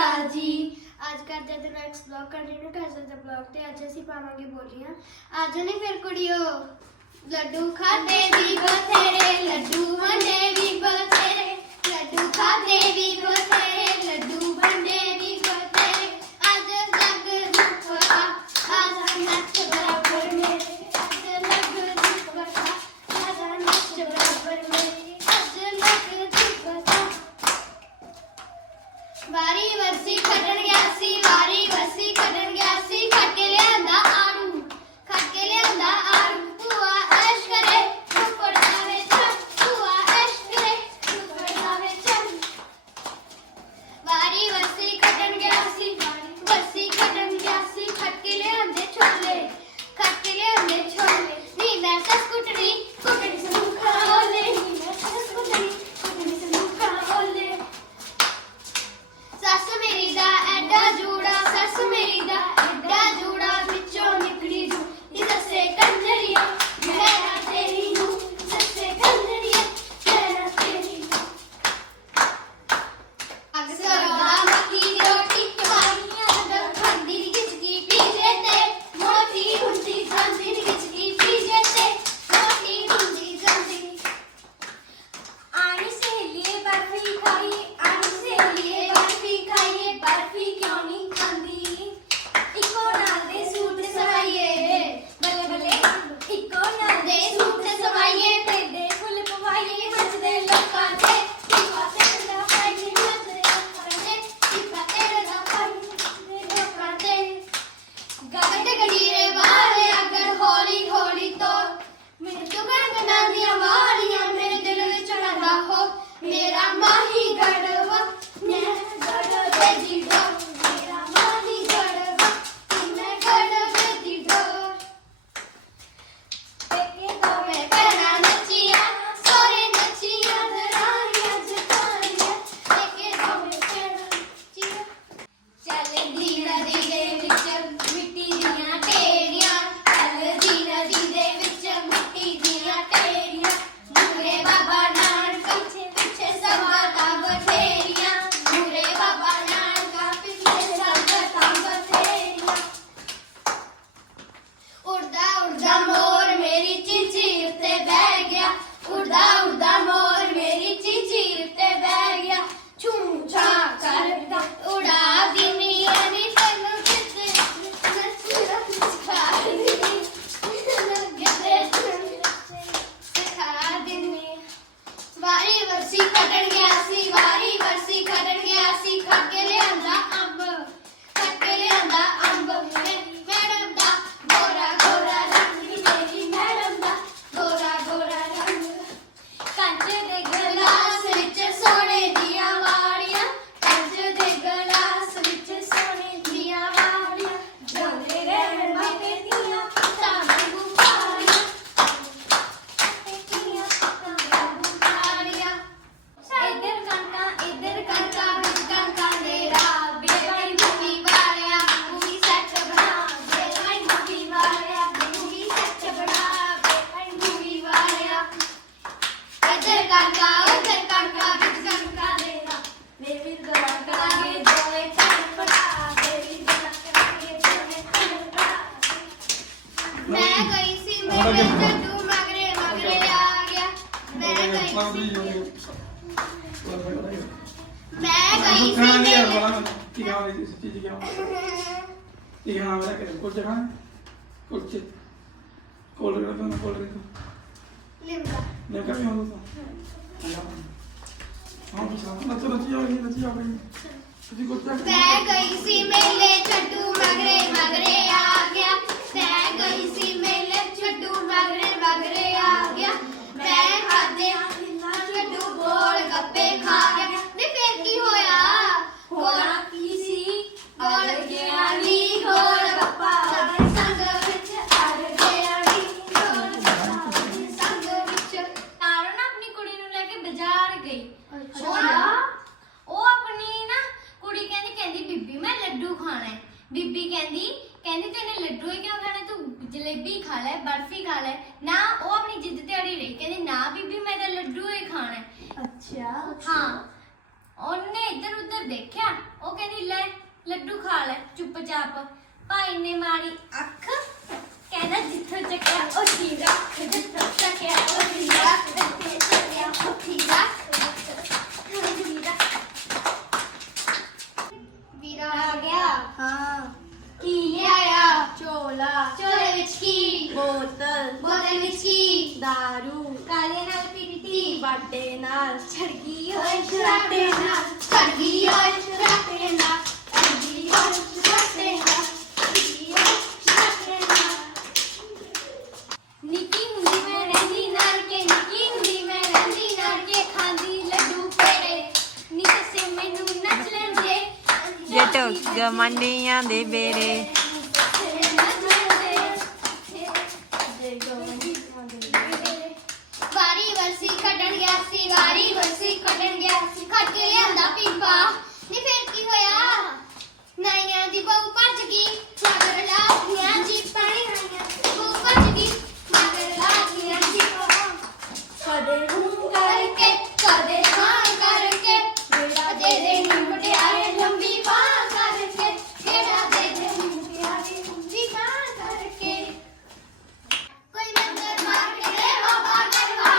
ਅਕਾਲ ਜੀ। ਅੱਜ ਕਰਦੇ ਤੇ ਨੈਕਸਟ ਬਲੌਗ ਕੰਟੀਨਿਊ ਕਰਦੇ ਤੇ ਬਲੌਗ ਤੇ ਅੱਜ ਅਸੀਂ ਪਾਵਾਂਗੇ ਬੋਲੀਆਂ। ਅੱਜ ਨਹੀਂ ਫਿਰ ਕੁੜੀਓ। ਲੱਡੂ ਖਾਦੇ ਵੀ ਬਥੇਰੇ ਲੱਡੂ ਵੰਡੇ ਵੀ ਬਥੇਰੇ ਲੱਡੂ ਖਾਦੇ ਵੀ ਬਥੇਰੇ ਲੱਡੂ ਵੰਡੇ कुछ दिखाएँ कुछ कोल्ड ड्रिंक रखो ना कोल्ड ड्रिंक लेकर भी होगा तो हाँ अच्छा नच नच आ गई नच आ गई तुझे कुछ तक मैं गई सी मेले छट्टू मगरे मगरे आ गया मैं गई सी मेले छट्टू मगरे मगरे आ गया मैं आते ਉਹਨੇ ਇੱਧਰ ਉੱਧਰ ਦੇਖਿਆ ਉਹ ਕਹਿੰਦੀ ਲੈ ਲੱਡੂ ਖਾ ਲੈ ਚੁੱਪਚਾਪ। ਭਾਈ ਨੇ ਮਾਰੀ ਅੱਖ ਕਹਿੰਦਾ ਜਿੱਥੋਂ ਚੱਕਿਆ ਉਹ ਸੀਗਾ ਜਿੱਥੋਂ ਚੱਕਿਆ ਉਹ ਸੀਗਾ ਜਿੱਥੇ ਚੱਕਿਆ ਉਹ ਵੀਰਾ ਆ ਗਿਆ। ਹਾਂ। ਕੀ ਲਿਆਇਆ? ਚੋਲਾ। ਚੋਲੇ ਵਿੱਚ ਕੀ? ਬੋਤਲ। ਬੋਤਲ ਵਿੱਚ ਕੀ? ਦਾਰੂ। ਬਾਡੇ ਨਾਲ ਛੜਗੀ ਹੋਏ ਛਰਾਟੇ ਨਾਲ। ਛੜਗੀ ਹੋਏ ਛਰਾਟੇ ਨਾਲ ਛੜਗੀ ਹੋਏ ਛਰਾਟੇ ਨਾਲ ਛੜਗੀ ਹੋਏ ਛਰਾਟੇ ਨਾਲ। ਨਿੱਕੀ ਹੁੰਦੀ ਮੈਂ ਰਹਿੰਦੀ ਨਾਨਕੇ ਨਿੱਕੀ ਹੁੰਦੀ ਮੈਂ ਰਹਿੰਦੀ ਨਾਨਕੇ ਖਾਂਦੀ ਲੱਡੂ ਪੇੜੇ। ਨੀ ਦੱਸੇ ਮੈਨੂੰ ਨੱਚ ਲੈਂਦੇ। ਜੱਟ ਗਮੰਡੀਆਂ ਦੇ ਬੇਰੇ ਵਾਰੀ ਵਰਸੀ ਕੱਢਣ ਗਿਆ ਸੀ ਵਾਰੀ ਵਰਸੀ ਕੱਢਣ ਗਿਆ ਸੀ। ਖੱਟ ਕੇ ਲਿਆਂਦਾ ਪੀਪਾ। ਨੀ ਫਿਰ ਕੀ ਹੋਇਆ? ਨਾਈਆਂ ਦੀ ਬਹੂ ਭੱਜ ਗਈ। ਮਗਰ ਲਾਉਣੀਆਂ ਜੀ ਪਾਣੀ ਨਾਈਆਂ ਦੀ ਬਹੂ ਭੱਜ ਗਈ ਮਗਰ ਲਾਉਣੀਆਂ ਜੀ ਕਦੇ ਹੂੰ ਕਰਕੇ ਕਦੇ ਹਾਂ ਕਰਕੇ ਜਿਹੜਾ ਦੇ ਦੇ ਨੀ ਮੁਟਿਆਰੇ ਲੰਬੀ ਬਾਹ ਕਰਕੇ ਜਿਹੜਾ ਦੇ ਦੇ ਨੀ ਮੁਟਿਆਰੇ ਲੰਬੀ ਬਾਹ ਕਰਕੇ ਕੋਈ ਨੰਦਰ ਮਾਰ ਕੇ ਰੇ ਬਾਬਾ ਕਰਵਾ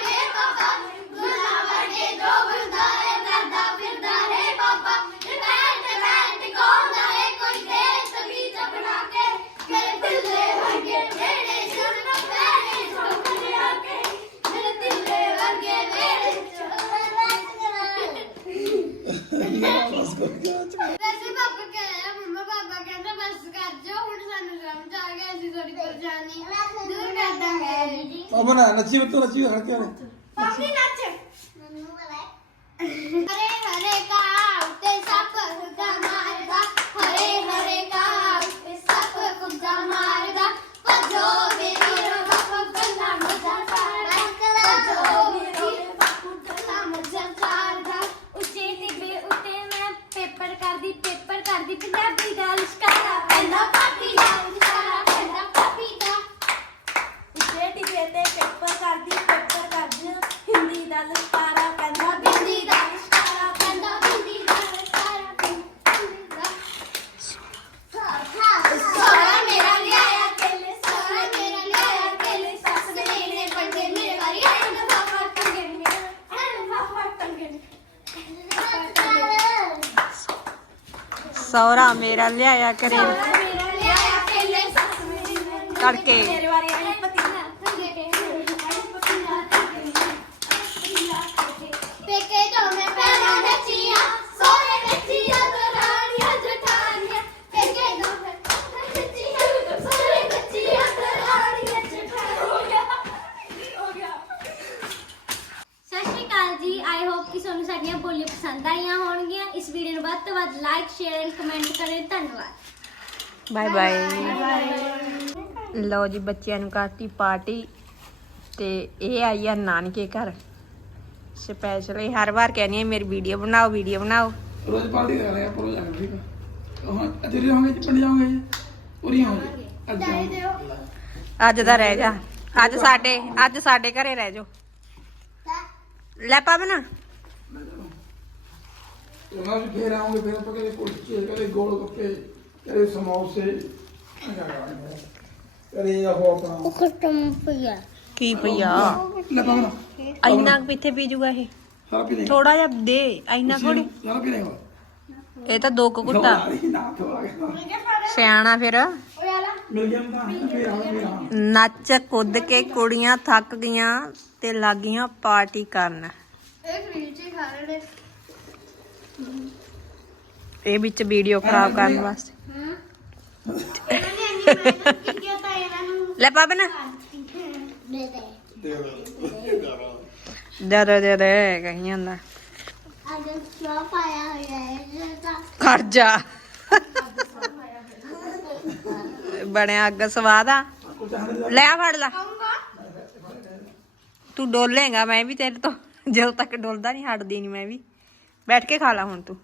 ਰੇ ਬਾਬਾ ਗੁਲਾਵਾ ਦੇ ਦੋ ਗੁਰਦਾਰੇ ਕਰਦਾ ਫਿਰਦਾ ਰੇ ਬਾਬਾ ਬੈਠ ਬੈਠ ਕੋਦਾ ਏ ਕੋਈ ਦੇ ਤਵੀ ਬਣਾ ਕੇ ਮੇਰੇ ਦਿਲੇ ਵਰਗੇ ਵੇੜੇ ਸੁਣ ਮੇਰੇ ਸੁਣ ਆ ਕੇ ਮੇਰੇ ਦਿਲੇ ਵਰਗੇ ਵੇੜੇ ਬਸ ਕਰ ਗਿਆ ਵੈਸੇ ਪਾਪਾ ਕਹਿੰਦਾ ਮੰਮਾ ਪਾਪਾ ਕਹਿੰਦਾ ਬਸ ਕਰ ਜਾ ਹੁਣ ਸਾਨੂੰ ਸਮਝ ਆ ਗਿਆ ਅਸੀਂ ਥੋੜੀ ਪਰੇਸ਼ਾਨੀ ਦੂਰ ਕਰ ਦਾਂਗੇ ਅਮਨ ਨੱਚੀ ਮਤ ਨੱਚੀ ਹਟ ਕੇ ਪਾਪੀ ਨੱਚ ਹਰੇ ਹਰੇ ਕਾਲ ਤੇ ਸੱਪ ਕੁੱਤਾ ਮਾਰਦਾ ਹਰੇ ਹਰੇ ਕਾਲ ਤੇ ਸੱਪ ਕੁੱਤਾ ਮਾਰਦਾ ਭਜੋ ਮੇਰੀ ਰੱਬ ਗੱਲਾਂ ਮਜ਼ਾ ਕਰਦਾ ਭਜੋ ਮੇਰੀ ਰੱਬ ਗੱਲਾਂ ਮਜ਼ਾ ਕਰਦਾ ਉੱਚੇ ਟਿੱਬੇ ਉੱਤੇ ਮੈਂ ਪੇਪਰ ਕਰਦੀ ਪੇਪਰ ਕਰਦੀ ਪੰਜਾਬੀ ਦਾ ਲਿਸ਼ਕਾਰਾ ਪੈਂਦਾ ਪਾਪੀ ਦਾ ਇਸ਼ਾਰਾ ਕਰਦਾ ਪਾਪੀ ਦਾ ਉੱਤੇ ਟਿਕੇ ਤੇ ਪੇਪਰ ਕਰਦੀ ਪੇਪਰ ਕਰਦੀ ਹਿੰਦੀ ਦਾ ਲਸ਼ਕਾਰਾ ਕਹਿੰਦਾ ਬਿੰਦੀ ਦਾ ਇਸ਼ਾਰਾ ਕਰਦਾ ਬਿੰਦੀ ਦਾ ਇਸ਼ਾਰਾ ਕਰਦਾ ਸੋਹਣਾ ਮੇਰਾ ਲਿਆਇਆ ਕੇਲੇ ਸੋਹਣਾ ਮੇਰਾ ਲਿਆਇਆ ਕੇਲੇ ਸੱਸ ਦੇ ਨੇ ਪੰਡੇ ਮੇਰੇ ਵਾਰੀ ਆਏ ਨਾ ਪਾਪਾ ਟੰਗੇ ਨੇ ਐ ਪਾਪਾ ਟੰਗੇ ਨੇ ਸੌਰਾ ਮੇਰਾ ਲਿਆਇਆ ਕਰੇ ਸੋਹਣਾ ਮੇਰਾ ਲਿਆਇਆ ਕੇਲੇ ਸੱਸ ਮੇਰੀ ਨੇ ਤੜਕੇ ਮੇਰੇ ਵਾਰੀ ਆਈ ਪਤੀਲਾ ਪੇਕੇ ਤੋਂ ਮੈਂ ਪਹਿਲਾਂ ਨੱਚੀਆਂ ਸੋਹਣੇ ਨੱਚੀਆਂ ਦਰਾਣੀਆਂ ਜਠਾਣੀਆਂ ਪੇਕੇ ਤੋਂ ਮੈਂ ਪਹਿਲਾਂ ਨੱਚੀਆਂ ਸੋਹਣੇ ਨੱਚੀਆਂ ਦਰਾਣੀਆਂ ਜਠਾਣੀਆਂ ਹੋ ਗਿਆ ਸਤਿ ਸ਼੍ਰੀ ਅਕਾਲ ਜੀ ਆਈ ਹੋਪ ਕਿ ਤੁਹਾਨੂੰ ਸਾਡੀਆਂ ਬੋਲੀਆਂ ਪਸੰਦ ਆਈਆਂ ਹੋਣਗੀਆਂ ਇਸ ਵੀਡੀਓ ਨੂੰ ਵੱਧ ਤੋਂ ਵੱਧ ਲਾਈਕ ਸ਼ੇਅਰ ਐਂਡ ਕਮੈਂਟ ਕਰੇ। ਧੰਨਵਾਦ। ਬਾਏ ਬਾਏ ਲਓ ਜੀ ਬੱਚਿਆਂ ਨੂੰ ਕਰਤੀ ਪਾਰਟੀ ਤੇ ਇਹ ਆਈ ਆ ਨਾਨਕੇ ਘਰ। ਸਪੈਸ਼ਲ ਇਹ ਹਰ ਵਾਰ ਕਹਿੰਦੀ ਆ ਮੇਰੀ ਵੀਡੀਓ ਬਣਾਓ ਵੀਡੀਓ ਬਣਾਓ। ਰੋਜ਼ ਪਾਰਟੀ ਕਰ ਰਿਹਾ ਪਰੋ ਜਾਣਾ ਠੀਕ ਹਾਂ। ਅੱਜ ਰਹੋਗੇ ਜੀ ਪਿੰਡ ਜਾਓਗੇ ਜੀ। ਪੂਰੀ ਹੋਗੇ ਅੱਜ ਦਾ ਰਹਿ ਜਾ। ਅੱਜ ਸਾਡੇ ਅੱਜ ਸਾਡੇ ਘਰੇ ਰਹਿ ਜਾਓ। ਲੈ। ਪਾਵਨ। ਉਹਨਾਂ ਵੀ ਫੇਰ ਆਉਂਗੇ ਫੇਰ ਆਪਾਂ ਕਦੇ ਕੁਲਚੇ ਕਦੇ ਗੋਲ ਗੱਪੇ ਕਦੇ ਸਮੋਸੇ ਕਦੇ ਉਹ ਆਪਣਾ ਕੀ ਪਈਆ ਲੈ ਇੰਨਾ ਕੁ ਕਿੱਥੇ ਪੀਜੂਗਾ ਇਹ? ਸਾਰਾ ਪੀ ਲੈ ਥੋੜਾ ਜਿਹਾ ਦੇ ਇੰਨਾ ਕੋੜੀ ਸਾਰਾ ਪੀ ਲੈ ਇਹ ਤਾਂ ਦੋ ਕੁ ਘੁੱਟਾ। ਨਾ ਥੋੜਾ ਜਿਹਾ। ਸਿਆਣਾ ਫਿਰ। ਮਿਲ ਗਿਆ ਤਾਂ ਫੇਰ ਨੱਚ ਕੁੱਦ ਕੇ ਕੁੜੀਆਂ ਥੱਕ ਗਈਆਂ ਤੇ ਲੱਗੀਆਂ ਪਾਰਟੀ ਕਰਨ। ਇੱਕ ਮਿੰਟ ਹੀ ਖਾ ਰਹੇ ਇਹ ਵਿੱਚ ਵੀਡੀਓ ਖਰਾਬ ਕਰਨ ਵਾਸਤੇ। ਲੈ ਪਾਵਨ ਦੇ ਦੇ ਦੇ ਦੇ ਦੇ ਦੇ ਕਹੀਂ ਜਾਂਦਾ। ਅੱਜ ਕਿਉਂ ਪਾਇਆ ਹੋਇਆ ਹੈ ਜਿਹੜਾ ਖੜ ਜਾ ਬਣਿਆ ਅੱਗ ਸਵਾਦ ਆ। ਲੈ ਫੜ ਲਾ। ਤੂੰ ਡੋਲੇਗਾ ਮੈਂ ਵੀ ਤੇਰੇ ਤੋਂ। ਜਦੋਂ ਤੱਕ ਡੋਲਦਾ ਨਹੀਂ ਹਟਦੀ ਨਹੀਂ ਮੈਂ ਵੀ। ਬੈਠ ਕੇ ਖਾ ਲਾ ਹੁਣ ਤੂੰ।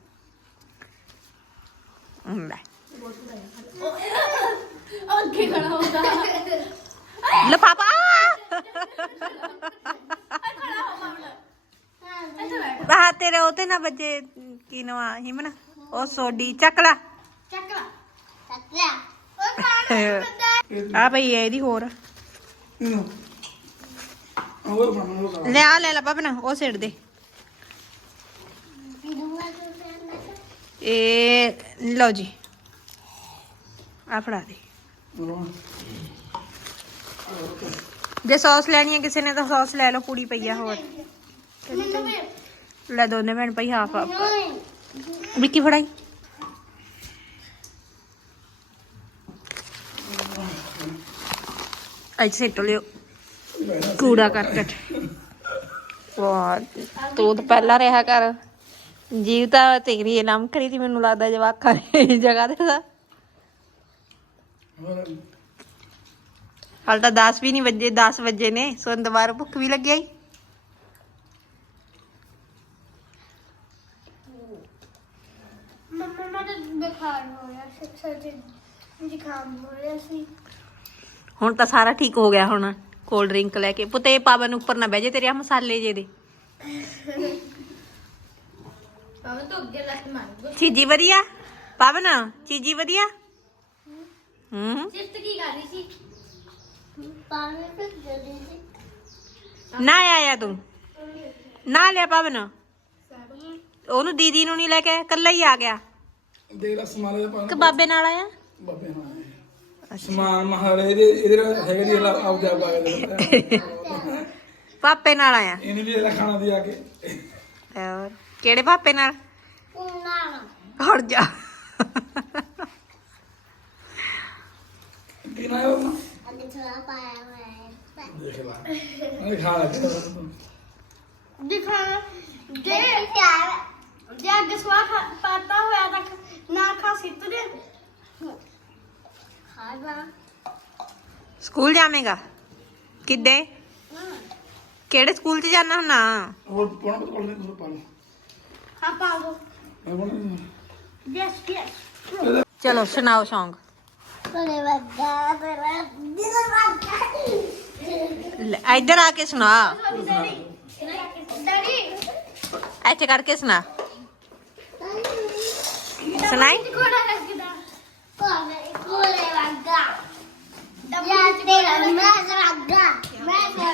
ਹੁਣ ਲੈ। ਅੱਗੇ ਖੜਾ ਹੁੰਦਾ ਇੱਥੇ ਬੈਠ ਆਹ ਤੇਰੇ ਉਹ ਤੇ ਨਾ ਬੱਜੇ ਕੀ ਨਵਾ ਹਿਮਨ? ਉਹ ਸੋਡੀ ਚੱਕ ਲੈ। ਚੱਕ ਲਾ। ਚੱਕ ਲਿਆ ਉਹ ਖਾਣਾ ਆ ਭਈ ਇਹਦੀ ਹੋਰ। ਲੈ ਆ ਲੈ ਲੈ ਪਾਪਾ ਉਹ ਸਿੱਟ ਦੇ ਪੀੜੂਗਾ ਤੂੰ ਫਿਰ ਇਹ ਲਓ ਜੀ। ਆ ਫੜਾ ਦੇ। ਜੇ ਸੌਸ ਲੈਣੀ ਹੈ ਕਿਸੇ ਨੇ ਤਾਂ ਸੌਸ ਲੈ ਲਓ ਪੂੜੀ ਪਈ ਆ ਹੋਰ। ਲੈ ਦੋਨੇ ਭੈਣ ਭਾਈ ਹਾਫ ਹਾਫ ਵਿੱਕੀ ਫੜਾਈ। ਅੱਜ ਸੇਟ ਲਿਓ। ਕੂੜਾ ਕਰਕਟ। ਵਾਹ, ਤੂੰ ਤਾਂ ਪਹਿਲਾਂ ਰਿਹਾ ਕਰ। ਜੀਵ ਤਾਂ ਤੇਰੀ ਇਹ ਨਾਮ ਕਰੀ ਤੀ ਮੈਨੂੰ ਲੱਗਦਾ ਜਵਾਕਾਂ ਦੀ ਜਗ੍ਹਾ ਤੇ ਦਾ ਹਾਲ ਤਾਂ 10 ਵੀ ਨਹੀਂ ਵਜੇ 10 ਵਜੇ ਨੇ ਸੋ ਦੁਬਾਰਾ ਭੁੱਖ ਵੀ ਲੱਗਿਆ ਹੀ ਮੰਮਾ ਮੈਂ ਤਾਂ ਬੁਖਾਰ ਹੋ ਰਿਹਾ ਸੀ ਸਰਦੀ ਜ਼ੁਕਾਮ ਹੋ ਰਿਹਾ ਸੀ। ਹੁਣ ਤਾਂ ਸਾਰਾ ਠੀਕ ਹੋ ਗਿਆ ਹੁਣ ਕੋਲਡ ਡਰਿੰਕ ਲੈ ਕੇ। ਪੁੱਤੇ ਪਾਵਨ ਉੱਪਰ ਨਾ ਬਹਿ ਜੇ ਤੇਰੇ ਆ ਮਸਾਲੇ ਜੇ ਦੇ। ਮਾਮਾ ਤੋਂ ਅੱਗੇ ਲੱਤ ਮਾਰ ਚੀਜੀ ਵਧੀਆ? ਪਾਵਨ ਚੀਜੀ ਵਧੀਆ? ਹੂੰ। ਸਿਫਤ ਕੀ ਕਰ ਰਹੀ ਸੀ? ਪਾਣੀ ਤੇ ਜਲਦੀ ਸੀ। ਨਾ ਆਇਆ ਤੂੰ। ਨਾ ਲਿਆ ਪਾਵਨ। ਉਹਨੂੰ ਦੀਦੀ ਨੂੰ ਨਹੀਂ ਲੈ ਕੇ ਕੱਲਾ ਹੀ ਆ ਗਿਆ। ਦੇਖ ਲੈ ਸਮਾਨ ਦੇ ਕਿ ਪਾਣ ਬਾਬੇ ਨਾਲ ਆਇਆ? ਬਾਬੇ ਸਮਾਨ ਮਹਾਰਾਜ ਇਹਦੇ ਇਹਦੇ ਹੈਗੇ ਦੀ ਆਪ ਜਾ ਕੇ ਪਾਪੇ ਨਾਲ ਆਇਆ। ਇਹਨੇ ਵੀ ਇਹਦਾ ਖਾਣਾ ਦੀ ਆ ਕੇ। ਹੋਰ। ਕਿਹੜੇ ਪਾਪੇ ਨਾਲ? ਹਟ ਜਾ। ਪੀਣਾ ਹੈ ਉਹ ਅੱਗੇ ਥੋੜਾ ਪਾਇਆ ਮੈਂ ਦੇਖ ਲੈ। ਇਹ ਖਾ ਲੈ ਦਿਖਾਣਾ ਜੇ ਜੇ ਪਿਆਰ ਜੇ ਅੱਗੇ ਸਵਾ ਖਾ ਪਾਤਾ ਹੋਇਆ ਤਾਂ ਨਾ ਖਾ ਸਿੱਟ ਦੇ। ਖਾਣਾ ਸਕੂਲ ਜਾਵੇਂਗਾ? ਕਿੱਦੇ? ਕਿਹੜੇ ਸਕੂਲ 'ਚ ਜਾਣਾ ਹੁੰਨਾ ਹੋਰ ਪਾਉਣਾ ਕੋਲ ਨਹੀਂ ਤੁਸੀਂ ਪਾ ਲਓ ਹਾਂ ਪਾ ਦੋ। ਮੈਂ ਪਾਉਣਾ ਯੈਸ ਯੈਸ ਚਲੋ ਸੁਣਾਓ Song ਕੋਲੇ ਵੱਡਾ ਤੇਰਾ ਦਿਲ ਵੱਡਾ ਲੈ, ਇੱਧਰ ਆ ਕੇ ਸੁਣਾ। ਡੈਡੀ। ਇੱਥੇ ਕਰਕੇ ਸੁਣਾ। ਸੁਣਾਈ? ਕੋਲੇ ਕੋਲੇ ਵੱਡਾ ਯਾ ਤੇਰਾ ਮੈਂ ਵੱਡਾ ਮੈਂ